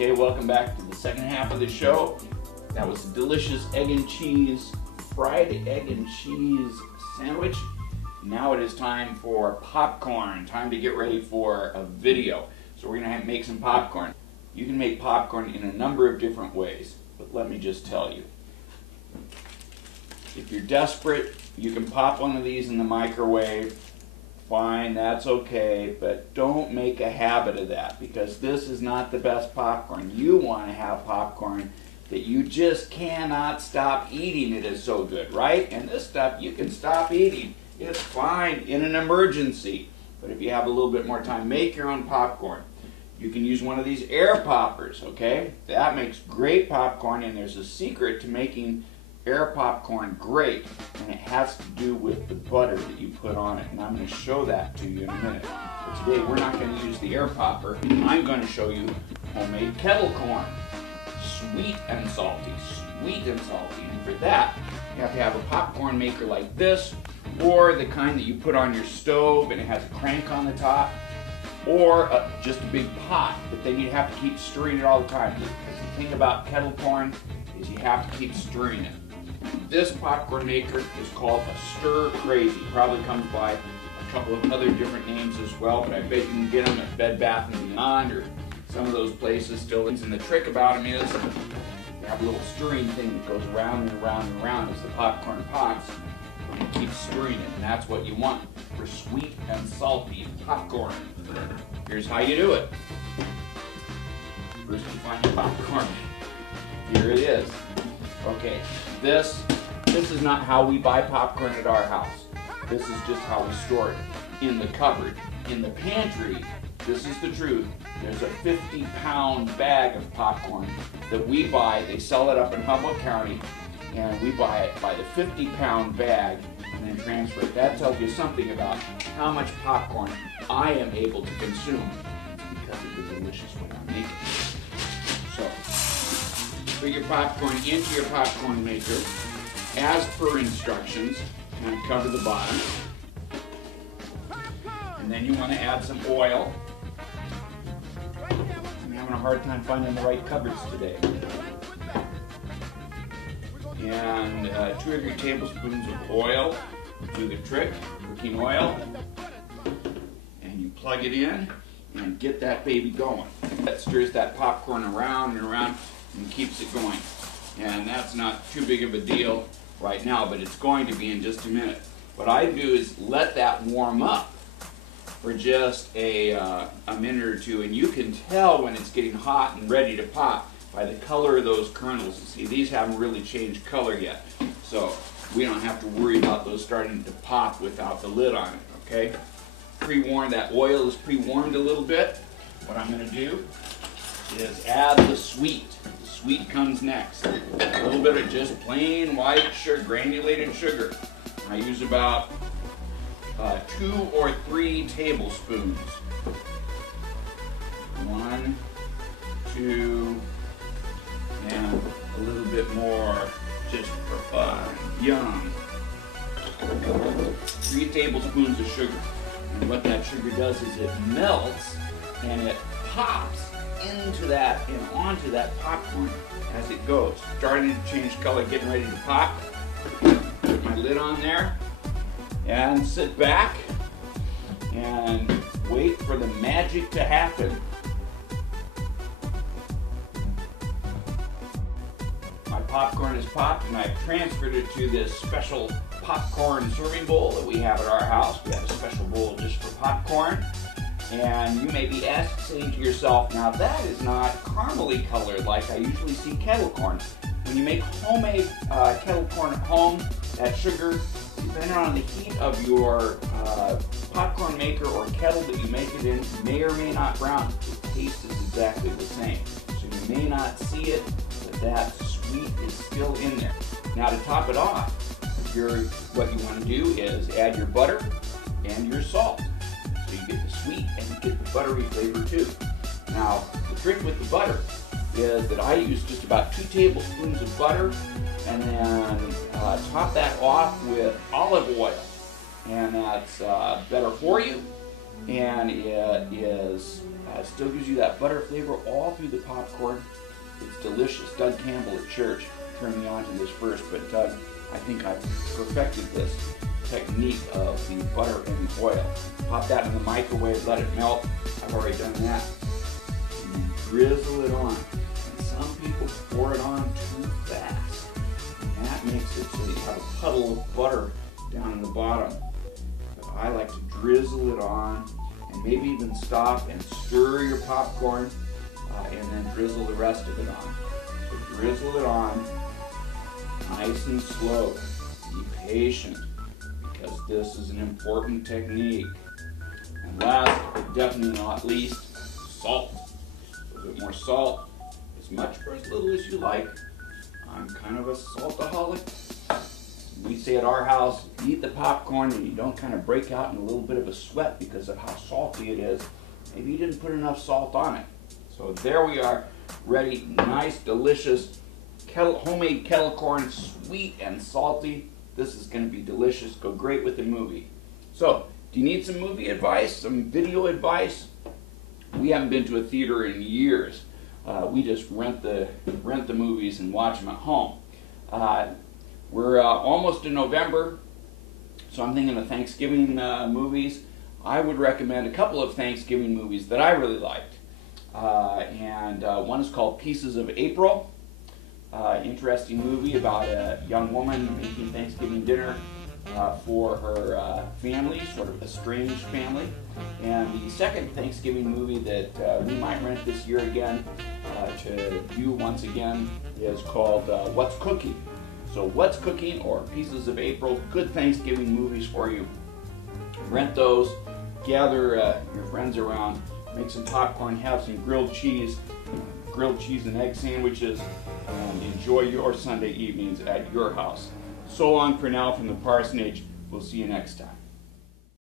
Okay, welcome back to the second half of the show. That was a delicious egg and cheese, fried egg and cheese sandwich. Now it is time for popcorn. Time to get ready for a video. So we're gonna make some popcorn. You can make popcorn in a number of different ways, but let me just tell you. If you're desperate, you can pop one of these in the microwave. Fine, that's okay, but don't make a habit of that because this is not the best popcorn. You want to have popcorn that you just cannot stop eating. It is so good, right? And this stuff you can stop eating. It's fine in an emergency. But if you have a little bit more time, make your own popcorn. You can use one of these air poppers, okay? That makes great popcorn, and there's a secret to making air popcorn great, and it has to do with the butter that you put on it, and I'm going to show that to you in a minute. But today we're not going to use the air popper. I'm going to show you homemade kettle corn, sweet and salty, sweet and salty. And for that, you have to have a popcorn maker like this, or the kind that you put on your stove and it has a crank on the top, or just a big pot. But then you have to keep stirring it all the time, because the thing about kettle corn is you have to keep stirring it. This popcorn maker is called a Stir Crazy. Probably comes by a couple of other different names as well, but I bet you can get them at Bed Bath & Beyond or some of those places still. And the trick about them is you have a little stirring thing that goes around and around and around as the popcorn pops, and you keep stirring it, and that's what you want for sweet and salty popcorn. Here's how you do it. First you find your popcorn. Here it is. Okay, this is not how we buy popcorn at our house. This is just how we store it in the cupboard. In the pantry, this is the truth. There's a 50-pound bag of popcorn that we buy. They sell it up in Humboldt County, and we buy it by the 50-pound bag and then transfer it. That tells you something about how much popcorn I am able to consume because of the delicious way I make it. So, put your popcorn into your popcorn maker as per instructions, and cover the bottom. And then you want to add some oil. I'm having a hard time finding the right cupboards today. And 2 or 3 tablespoons of oil do the trick, cooking oil. And you plug it in and get that baby going. That stirs that popcorn around and around and keeps it going. And that's not too big of a deal right now, but it's going to be in just a minute. What I do is let that warm up for just a minute or two, and you can tell when it's getting hot and ready to pop by the color of those kernels. See, these haven't really changed color yet, so we don't have to worry about those starting to pop without the lid on it, okay? Pre-warmed, that oil is pre-warmed a little bit. What I'm going to do is add the sweet. The sweet comes next. A little bit of just plain white sugar, granulated sugar. I use about 2 or 3 tablespoons. 1, 2, and a little bit more just for fun. Yum. 3 tablespoons of sugar. And what that sugar does is it melts and it pops into that and onto that popcorn as it goes. Starting to change color, getting ready to pop. Put my lid on there and sit back and wait for the magic to happen. My popcorn is popped, and I've transferred it to this special popcorn serving bowl that we have at our house. We have a special bowl just for popcorn. And you may be saying to yourself, now that is not caramely colored like I usually see kettle corn. When you make homemade kettle corn at home, that sugar, depending on the heat of your popcorn maker or kettle that you make it in, may or may not brown. The taste is exactly the same. So you may not see it, but that sweet is still in there. Now to top it off, what you want to do is add your butter and your salt. So you get the sweet and you get the buttery flavor too. Now, the trick with the butter is that I use just about 2 tablespoons of butter and then top that off with olive oil. And that's better for you, and it is still gives you that butter flavor all through the popcorn. It's delicious. Doug Campbell at church turned me on to this first, but Doug, I think I've perfected this technique of the butter and the oil. Pop that in the microwave, let it melt. I've already done that. And then drizzle it on. And some people pour it on too fast. And that makes it so that you have a puddle of butter down in the bottom. But I like to drizzle it on and maybe even stop and stir your popcorn and then drizzle the rest of it on. So drizzle it on nice and slow. Be patient, because this is an important technique. And last, but definitely not least, salt. A little bit more salt, as much or as little as you like. I'm kind of a saltaholic. We say at our house, you eat the popcorn and you don't kind of break out in a little bit of a sweat because of how salty it is. Maybe you didn't put enough salt on it. So there we are, ready, nice, delicious, homemade kettle corn, sweet and salty. This is going to be delicious, go great with the movie. So, do you need some movie advice, some video advice? We haven't been to a theater in years. We just rent the movies and watch them at home. We're almost in November, so I'm thinking of Thanksgiving movies. I would recommend a couple of Thanksgiving movies that I really liked. One is called Pieces of April. Interesting movie about a young woman making Thanksgiving dinner for her family, sort of estranged family. And the second Thanksgiving movie that we might rent this year again to view once again is called What's Cooking? So What's Cooking or Pieces of April, good Thanksgiving movies for you. Rent those, gather your friends around, make some popcorn, have some grilled cheese and egg sandwiches, and enjoy your Sunday evenings at your house. So long for now from the parsonage. We'll see you next time.